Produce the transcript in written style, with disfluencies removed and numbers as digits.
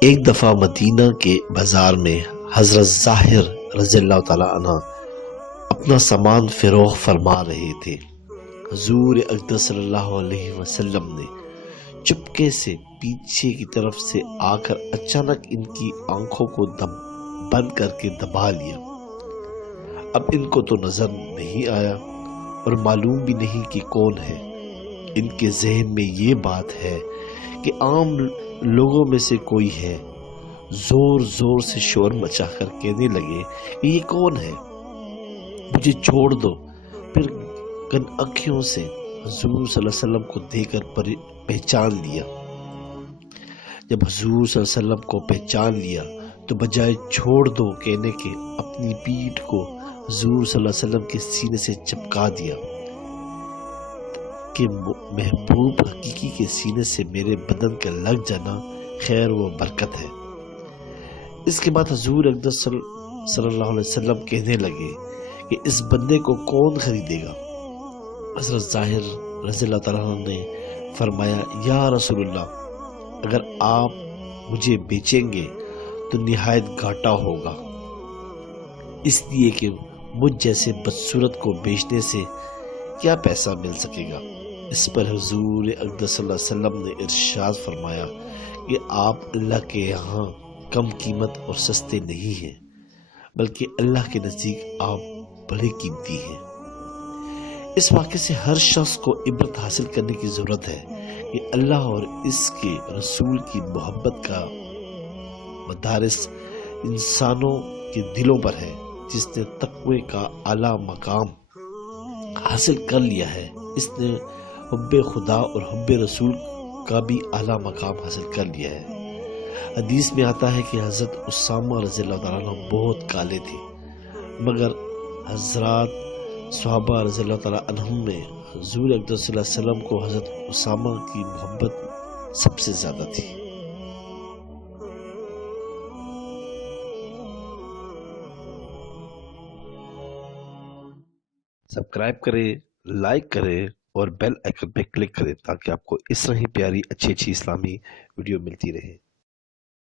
ایک دفعہ مدینہ کے بازار میں حضرت ظاہر رضی اللہ تعالی عنہ اپنا سامان فروخت فرما رہے تھے۔ حضور اقدس صلی اللہ علیہ وسلم نے چپکے سے پیچھے کی طرف سے آ کر اچانک ان کی آنکھوں کو بند کر کے دبا لیا۔ اب ان کو تو نظر نہیں آیا اور معلوم بھی نہیں کہ کون ہے۔ ان کے ذہن میں یہ بات ہے کہ عام لوگوں میں سے کوئی ہے۔ زور زور سے شور مچا کر کہنے لگے کہ یہ کون ہے، مجھے چھوڑ دو۔ پھر کن اکھیوں سے حضور صلی اللہ علیہ وسلم کو دیکھ کر پہچان لیا۔ جب حضور صلی اللہ علیہ وسلم کو پہچان لیا تو بجائے چھوڑ دو کہنے کے اپنی پیٹھ کو حضور صلی اللہ علیہ وسلم کے سینے سے چپکا دیا کہ محبوب حقیقی کے سینے سے میرے بدن کا لگ جانا خیر و برکت ہے۔ اس کے بعد حضور اقدس صلی اللہ علیہ وسلم کہنے لگے کہ اس بندے کو کون خریدے گا؟ حضرت ظاہر رضی اللہ تعالیٰ عنہ نے فرمایا، یا رسول اللہ، اگر آپ مجھے بیچیں گے تو نہایت گھاٹا ہوگا، اس لیے کہ مجھ جیسے بدصورت کو بیچنے سے کیا پیسہ مل سکے گا؟ اس پر حضور اقدس صلی اللہ علیہ وسلم نے ارشاد فرمایا کہ آپ اللہ کے یہاں کم قیمت اور سستے نہیں ہیں، بلکہ اللہ کے نزدیک آپ بڑے قیمتی ہیں۔ اس واقعے سے ہر شخص کو عبرت حاصل کرنے کی ضرورت ہے کہ اللہ اور اس کے رسول کی محبت کا مدارس انسانوں کے دلوں پر ہے۔ جس نے تقوی کا اعلیٰ مقام حاصل کر لیا ہے، اس نے حب خدا اور حب رسول کا بھی اعلیٰ مقام حاصل کر لیا ہے۔ حدیث میں آتا ہے کہ حضرت اسامہ رضی اللہ تعالیٰ عنہ بہت کالے تھے، مگر حضرات صحابہ رضی اللہ تعالیٰ عنہم میں حضور اقدس صلی اللہ علیہ وسلم کو حضرت اسامہ کی محبت سب سے زیادہ تھی۔ سبسکرائب کریں، لائک کریں اور بیل آئیکن پہ کلک کریں تاکہ آپ کو اس طرح ہی پیاری اچھی اسلامی ویڈیو ملتی رہے۔